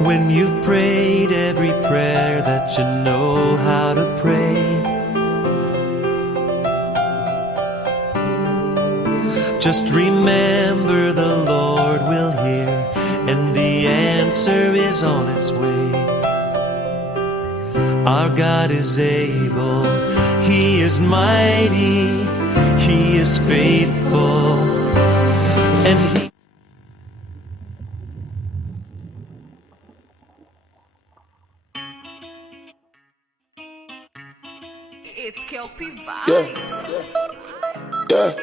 When you've prayed every prayer that you know how to pray, just remember the Lord will hear, and the answer is on its way. Our God is able, He is mighty, He is faithful, and He... It's Kelpie Vibes. Yeah.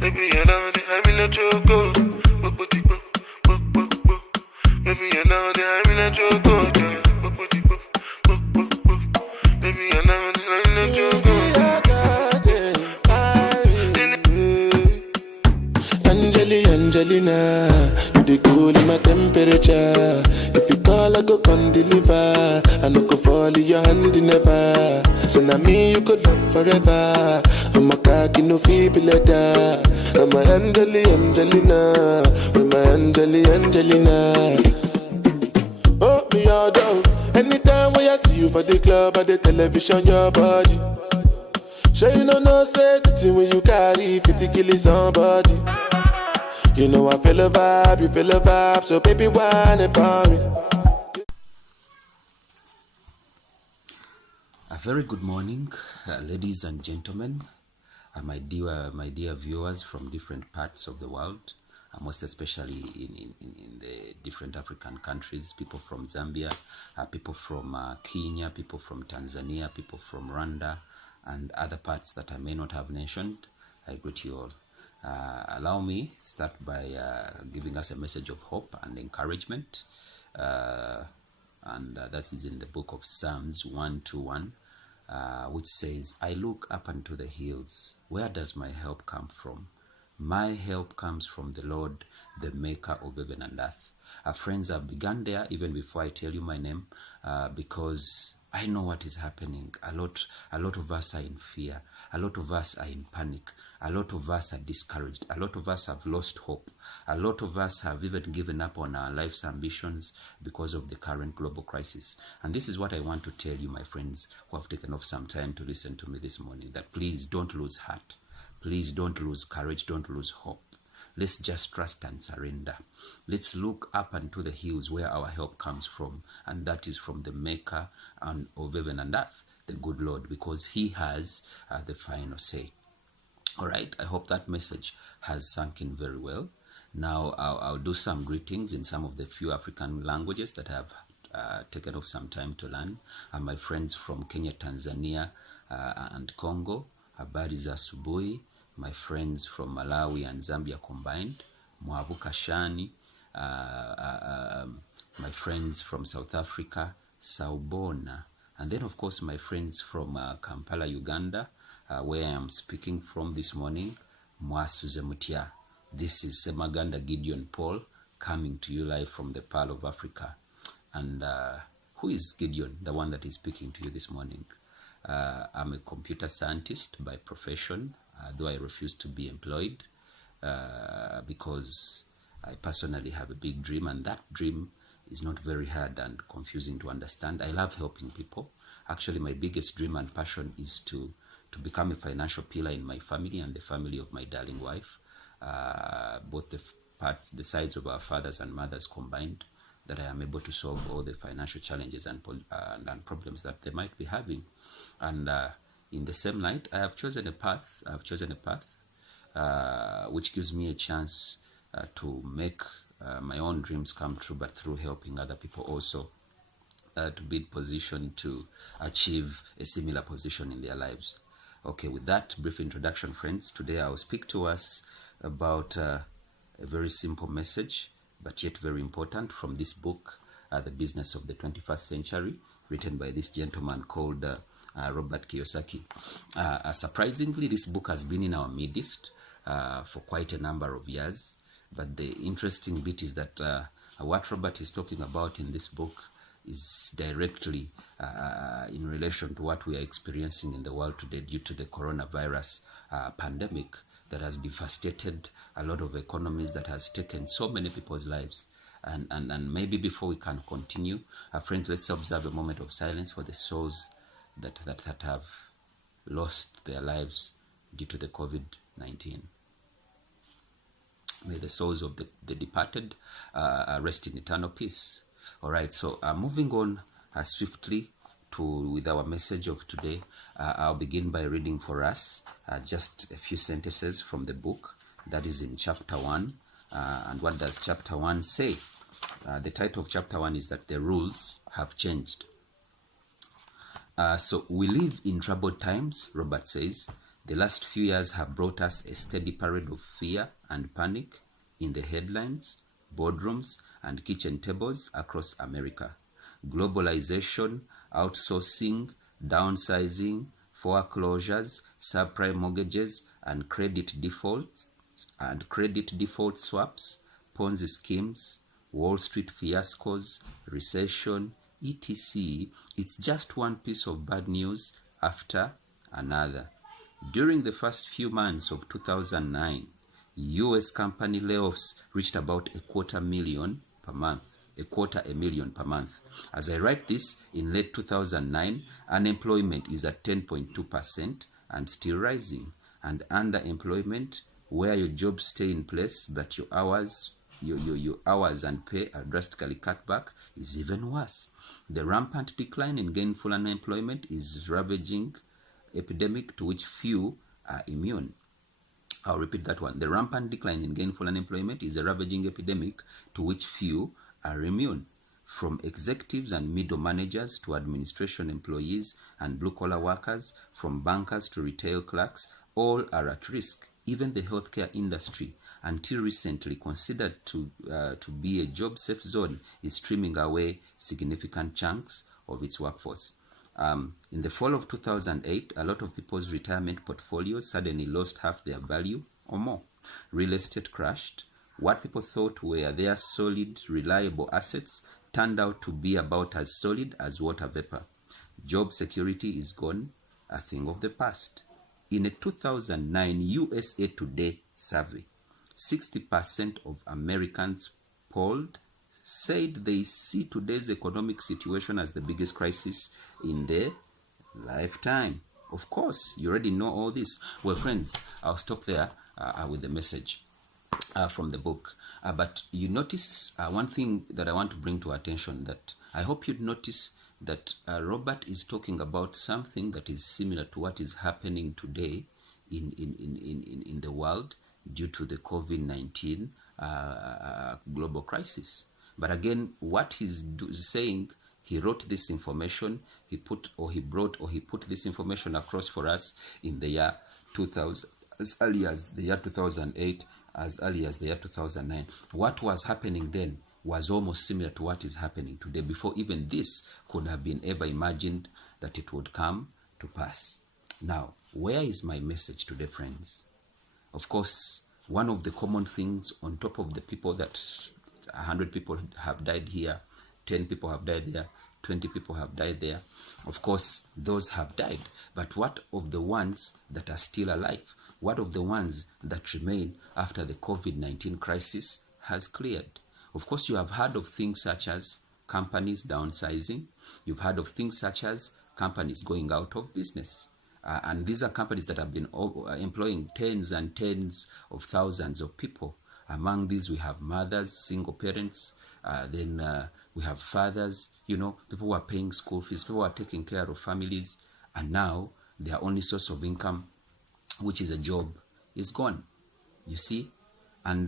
Baby, you know that I'm in a choco. Baby, you know that I'm in a choco. Baby, you know that I'm in a choco. Angelina, you the cool in my temperature. If you call, I go come deliver. I no go fall in your hand never. So now me you could love forever. I'm a cocky no feeble letter. I'm a Angelina, with my Angelina. Oh me all down. Anytime when I see you for the club or the television, your body. Sure you know say the thing when you carry 50 kill somebody. You know I feel a vibe, you feel a vibe, so baby whine upon me. A very good morning, ladies and gentlemen, my dear viewers from different parts of the world, most especially in the different African countries, people from Zambia, people from Kenya, people from Tanzania, people from Rwanda, and other parts that I may not have mentioned. I greet you all. Allow me start by giving us a message of hope and encouragement, and that is in the book of Psalms 121, which says, I look up unto the hills. Where does my help come from? My help comes from the Lord, the maker of heaven and earth. Friends, I've begun there even before I tell you my name, because I know what is happening. A lot of us are in fear. A lot of us are in panic. A lot of us are discouraged. A lot of us have lost hope. A lot of us have even given up on our life's ambitions because of the current global crisis. And this is what I want to tell you, my friends, who have taken off some time to listen to me this morning, that please don't lose heart. Please don't lose courage. Don't lose hope. Let's just trust and surrender. Let's look up unto the hills where our help comes from, and that is from the maker of heaven and earth, the good Lord, because He has the final say. All right, I hope that message has sunk in very well. Now, I'll do some greetings in some of the few African languages that I have taken off some time to learn. My friends from Kenya, Tanzania, and Congo, habari za asubuhi. My friends from Malawi and Zambia combined, mwavuka shani. My friends from South Africa, sawubona. And then, of course, my friends from Kampala, Uganda, where I am speaking from this morning, mwasuze mutya. This is Ssemaganda Gideon Paul coming to you live from the Pearl of Africa. And who is Gideon, the one that is speaking to you this morning? I'm a computer scientist by profession, though I refuse to be employed because I personally have a big dream, and that dream is not very hard and confusing to understand. I love helping people. Actually, my biggest dream and passion is to become a financial pillar in my family and the family of my darling wife, both the sides of our fathers and mothers combined, that I am able to solve all the financial challenges and problems that they might be having. And in the same light, I have chosen a path. Which gives me a chance to make my own dreams come true, but through helping other people also to be in position to achieve a similar position in their lives. Okay, with that brief introduction, friends, today I'll speak to us about a very simple message, but yet very important, from this book, The Business of the 21st Century, written by this gentleman called Robert Kiyosaki. Surprisingly, this book has been in our midst for quite a number of years, but the interesting bit is that what Robert is talking about in this book is directly in relation to what we are experiencing in the world today due to the coronavirus pandemic. that has devastated a lot of economies, that has taken so many people's lives. And maybe before we can continue, friends, let's observe a moment of silence for the souls that have lost their lives due to the COVID-19. May the souls of the departed rest in eternal peace. All right, so moving on swiftly with our message of today, I'll begin by reading for us just a few sentences from the book that is in chapter 1. And what does chapter 1 say? The title of chapter 1 is that the rules have changed. So we live in troubled times, Robert says. The last few years have brought us a steady parade of fear and panic in the headlines, boardrooms, and kitchen tables across America. Globalization, outsourcing, downsizing, foreclosures, subprime mortgages, and credit default swaps, Ponzi schemes, Wall Street fiascos, recession, etc. It's just one piece of bad news after another. During the first few months of 2009, U.S. company layoffs reached about a quarter million per month. As I write this, in late 2009, unemployment is at 10.2% and still rising. And underemployment, where your jobs stay in place but your hours and pay are drastically cut back, is even worse. The rampant decline in gainful unemployment is ravaging epidemic to which few are immune. I'll repeat that one. The rampant decline in gainful unemployment is a ravaging epidemic to which few are immune. From executives and middle managers to administration employees and blue-collar workers, from bankers to retail clerks, all are at risk. Even the healthcare industry, until recently considered to be a job-safe zone, is trimming away significant chunks of its workforce. In the fall of 2008, a lot of people's retirement portfolios suddenly lost half their value or more. Real estate crashed. What people thought were their solid, reliable assets turned out to be about as solid as water vapor. Job security is gone, a thing of the past. In a 2009 USA Today survey, 60% of Americans polled said they see today's economic situation as the biggest crisis in their lifetime. Of course, you already know all this. Well, friends, I'll stop there with the message from the book. But you notice one thing that I want to bring to attention, that I hope you'd notice that Robert is talking about something that is similar to what is happening today in the world due to the COVID-19 global crisis. But again, what he's saying, he wrote this information, he put this information across for us in the year 2000, as early as the year 2008, as early as the year 2009. What was happening then was almost similar to what is happening today, before even this could have been ever imagined that it would come to pass. Now, where is my message today, friends? Of course, one of the common things, on top of the people that 100 people have died here, 10 people have died there, 20 people have died there, of course, those have died. But what of the ones that are still alive? What of the ones that remain after the COVID-19 crisis has cleared? Of course, you have heard of things such as companies downsizing. You've heard of things such as companies going out of business. And these are companies that have been employing tens and tens of thousands of people. Among these, we have mothers, single parents, then we have fathers, people who are paying school fees, people who are taking care of families, and now their only source of income, which is a job, is gone. You see? And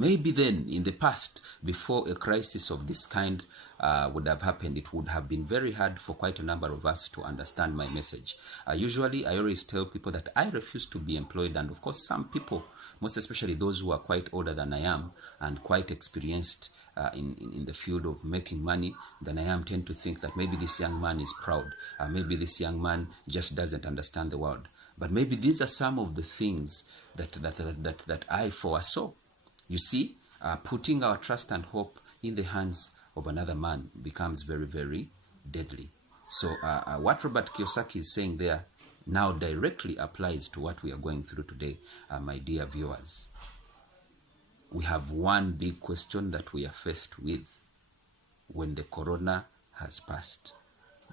maybe then, in the past, before a crisis of this kind would have happened, it would have been very hard for quite a number of us to understand my message. Usually, I always tell people that I refuse to be employed, and of course, some people, most especially those who are quite older than I am and quite experienced in the field of making money than I am, tend to think that maybe this young man is proud, maybe this young man just doesn't understand the world. But maybe these are some of the things that I foresaw. You see, putting our trust and hope in the hands of another man becomes very, very deadly. So what Robert Kiyosaki is saying there now directly applies to what we are going through today, my dear viewers. We have one big question that we are faced with when the corona has passed.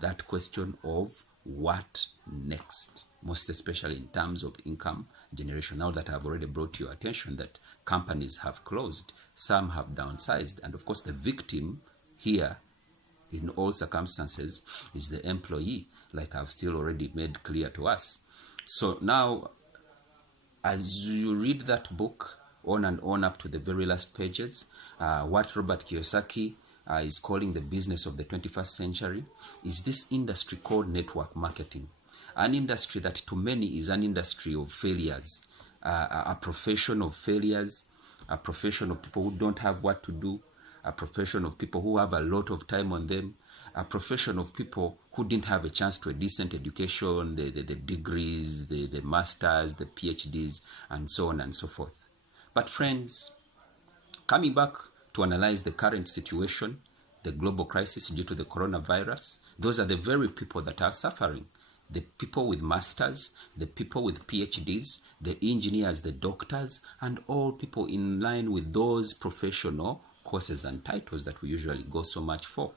That question of what next, most especially in terms of income generation. Now that I've already brought to your attention that companies have closed, some have downsized, and of course the victim here in all circumstances is the employee, like I've still already made clear to us. So now, as you read that book on and on up to the very last pages, what Robert Kiyosaki is calling the business of the 21st century is this industry called network marketing. An industry that to many is an industry of failures, a profession of failures, a profession of people who don't have what to do, a profession of people who have a lot of time on them, a profession of people who didn't have a chance to a decent education, the degrees, the masters, the PhDs, and so on and so forth. But friends, coming back to analyze the current situation, the global crisis due to the coronavirus, those are the very people that are suffering. The people with masters, the people with PhDs, the engineers, the doctors, and all people in line with those professional courses and titles that we usually go so much for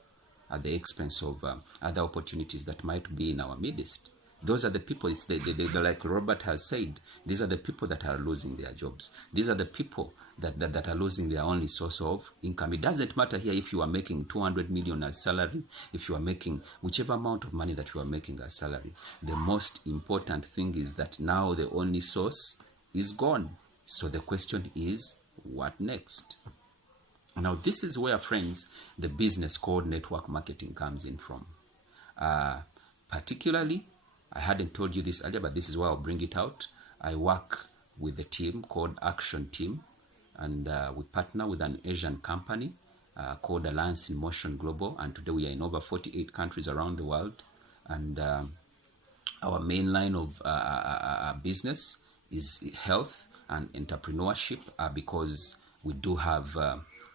at the expense of other opportunities that might be in our midst. Those are the people, it's like Robert has said, these are the people that are losing their jobs. These are the people that are losing their only source of income. It doesn't matter here if you are making 200 million as salary, if you are making whichever amount of money that you are making as salary. The most important thing is that now the only source is gone. So the question is, what next? Now this is where, friends, the business called network marketing comes in from. Particularly, I hadn't told you this earlier, but this is why I'll bring it out. I work with a team called Action Team, and we partner with an Asian company called Alliance in Motion Global, and today we are in over 48 countries around the world. And our main line of business is health and entrepreneurship, because we do have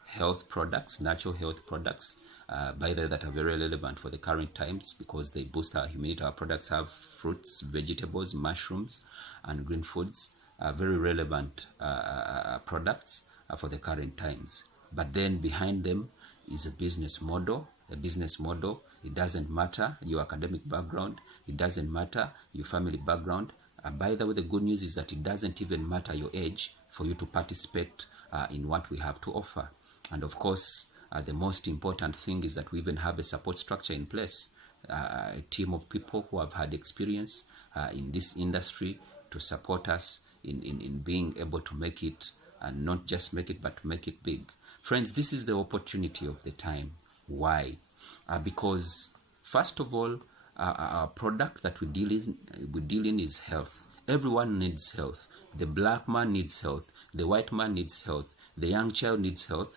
health products, natural health products, by the way, that are very relevant for the current times because they boost our immunity. Our products have fruits, vegetables, mushrooms, and green foods, very relevant products for the current times. But then behind them is a business model. A business model, it doesn't matter your academic background, it doesn't matter your family background. By the way, the good news is that it doesn't even matter your age for you to participate in what we have to offer. And of course, the most important thing is that we even have a support structure in place, a team of people who have had experience in this industry to support us in being able to make it, and not just make it, but to make it big. Friends, this is the opportunity of the time. Why? Because first of all, our product that we deal in is health. Everyone needs health. The black man needs health. The white man needs health. The young child needs health.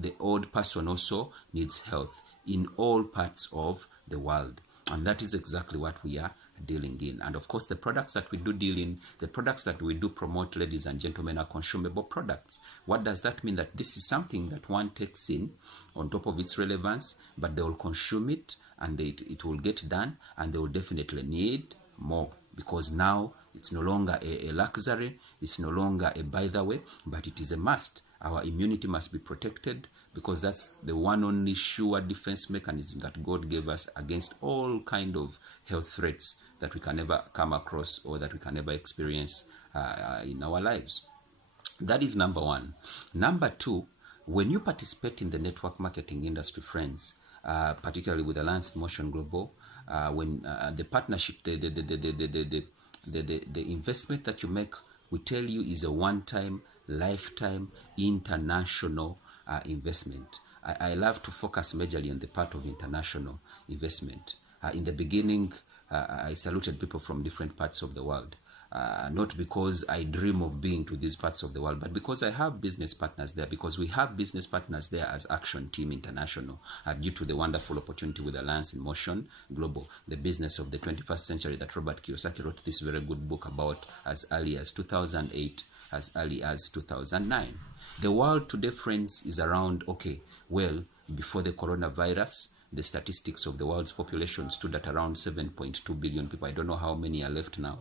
The old person also needs health in all parts of the world. And that is exactly what we are dealing in. And of course, the products that we do deal in, the products that we do promote, ladies and gentlemen, are consumable products. What does that mean? That this is something that one takes in on top of its relevance, but they will consume it and it will get done, and they will definitely need more, because now it's no longer a luxury, it's no longer a by the way, but it is a must. Our immunity must be protected, because that's the one only sure defense mechanism that God gave us against all kind of health threats that we can ever come across or that we can ever experience in our lives. That is number one. Number two, when you participate in the network marketing industry, friends, particularly with Alliance in Motion Global, when the partnership, the investment that you make, we tell you, is a one-time, lifetime, international investment. I love to focus majorly on the part of international investment. In the beginning, I saluted people from different parts of the world. Not because I dream of being to these parts of the world, but because I have business partners there, because we have business partners there as Action Team International, due to the wonderful opportunity with Alliance in Motion Global, the business of the 21st century that Robert Kiyosaki wrote this very good book about as early as 2008, as early as 2009. The world today, friends, is around, okay, well, before the coronavirus, the statistics of the world's population stood at around 7.2 billion people. I don't know how many are left now,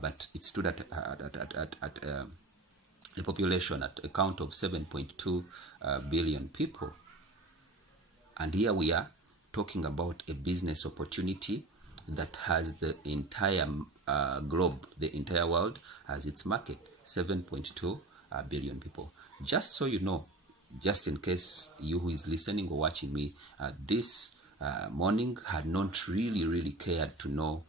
but it stood at a population at a count of 7.2 billion people. And here we are talking about a business opportunity that has the entire globe, the entire world as its market, 7.2 billion people. Just so you know, just in case you who is listening or watching me this morning had not really cared to know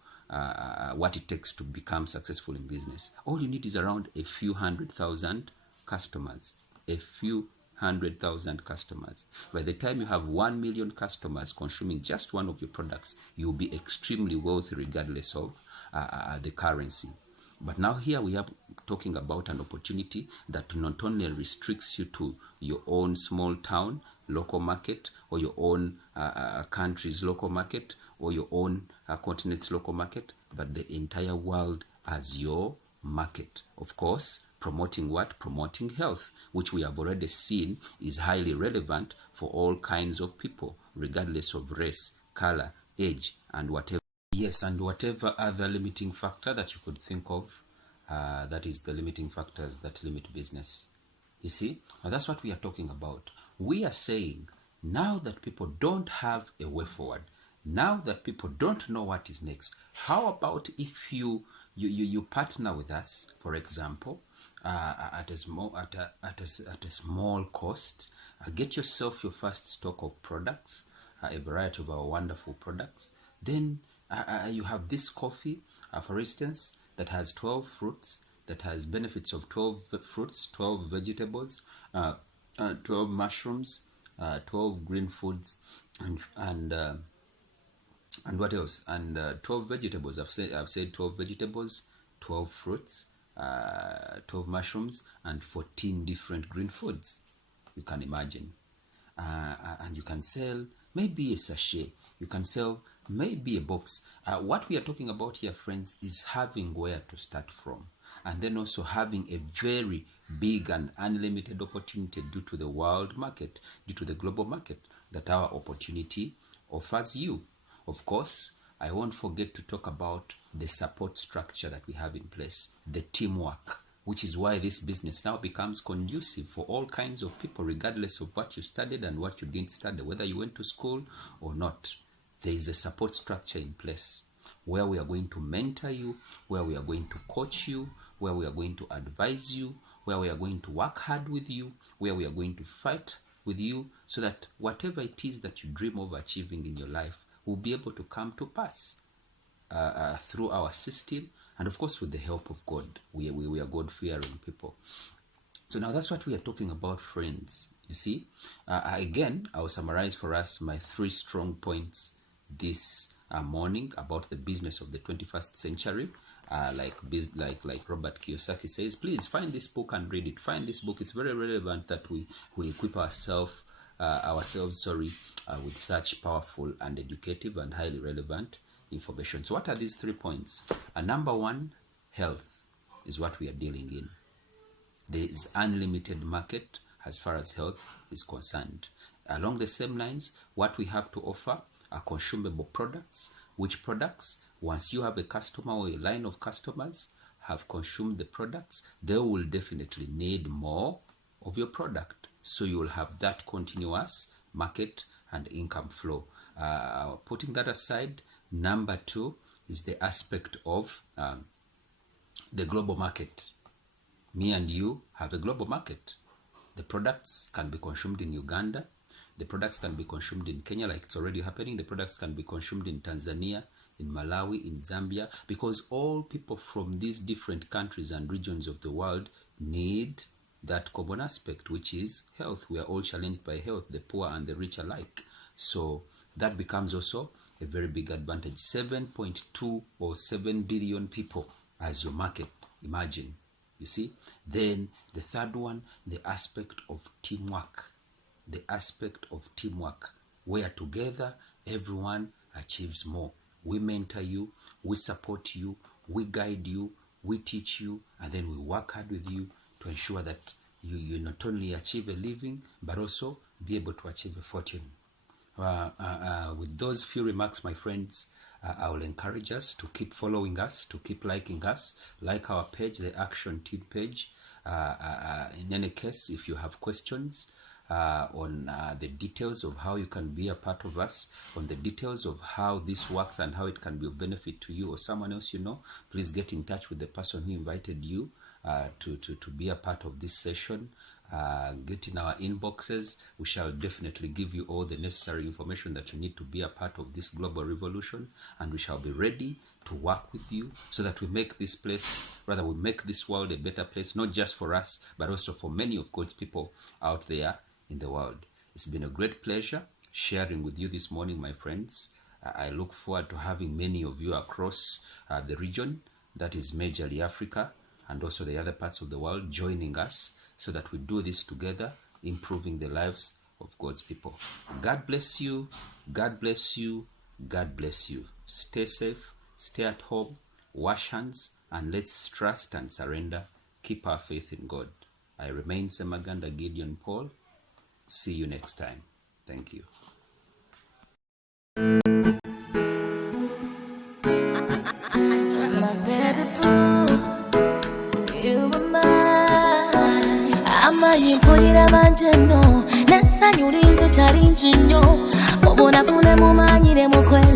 what it takes to become successful in business. All you need is around a few 100,000 customers, a few 100,000 customers. By the time you have 1 million customers consuming just one of your products, you'll be extremely wealthy regardless of the currency. But now here we are talking about an opportunity that not only restricts you to your own small town, local market, or your own country's local market, or your own continent's local market, but the entire world as your market. Of course, promoting what? Promoting health, which we have already seen is highly relevant for all kinds of people, regardless of race, color, age, and whatever. Yes, and whatever other limiting factor that you could think of, that is the limiting factors that limit business. You see, now that's what we are talking about. We are saying now that people don't have a way forward, now that people don't know what is next, how about if you partner with us, for example, at a small cost, get yourself your first stock of products, a variety of our wonderful products. Then you have this coffee, for instance, that has 12 fruits, that has benefits of 12 fruits, 12 vegetables, 12 mushrooms, 12 green foods, and what else? And 12 vegetables. I've said 12 vegetables, 12 fruits, 12 mushrooms, and 14 different green foods. You can imagine. And you can sell maybe a sachet. You can sell maybe a box. What we are talking about here, friends, is having where to start from. And then also having a very big and unlimited opportunity due to the world market, due to the global market that our opportunity offers you. Of course, I won't forget to talk about the support structure that we have in place, the teamwork, which is why this business now becomes conducive for all kinds of people, regardless of what you studied and what you didn't study, whether you went to school or not. There is a support structure in place where we are going to mentor you, where we are going to coach you, where we are going to advise you, where we are going to work hard with you, where we are going to fight with you, so that whatever it is that you dream of achieving in your life will be able to come to pass through our system, and of course with the help of God. We are God-fearing people. So now that's what we are talking about, friends. You see, again, I'll summarize for us my 3 strong points this morning about the business of the 21st century. Like Robert Kiyosaki says, please find this book and read it. Find this book. It's very relevant that we equip ourselves with such powerful and educative and highly relevant information. So what are these 3 points? Number 1, health is what we are dealing in. There is unlimited market as far as health is concerned. Along the same lines, what we have to offer are consumable products, which products, once you have a customer or a line of customers have consumed the products, they will definitely need more of your product. So you will have that continuous market and income flow. Putting that aside, number 2 is the aspect of the global market. Me and you have a global market. The products can be consumed in Uganda. The products can be consumed in Kenya, like it's already happening. The products can be consumed in Tanzania, in Malawi, in Zambia, because all people from these different countries and regions of the world need that common aspect, which is health. We are all challenged by health, the poor and the rich alike. So that becomes also a very big advantage. 7.2 or 7 billion people as your market. Imagine, you see. Then the third one, the aspect of teamwork. The aspect of teamwork, where together everyone achieves more. We mentor you, we support you, we guide you, we teach you, and then we work hard with you to ensure that you not only achieve a living, but also be able to achieve a fortune. With those few remarks, my friends, I will encourage us to keep following us, to keep liking us, like our page, the Action Team page. In any case, if you have questions on the details of how you can be a part of us, on the details of how this works and how it can be of benefit to you or someone else you know, please get in touch with the person who invited you to be a part of this session. Get in our inboxes. We shall definitely give you all the necessary information that you need to be a part of this global revolution, and we shall be ready to work with you so that we make this place, rather we make this world a better place, not just for us, but also for many of God's people out there in the world. It's been a great pleasure sharing with you this morning, my friends. I look forward to having many of you across the region, that is majorly Africa, and also the other parts of the world, joining us so that we do this together, improving the lives of God's people. God bless you. God bless you. God bless you. Stay safe. Stay at home. Wash hands. And let's trust and surrender. Keep our faith in God. I remain Ssemaganda Gideon Paul. See you next time. Thank you. My baby boo, you were mine. Amayipulira manjeno, nesanyulize tarinjinyo. Obona fune mumanyire mukwele.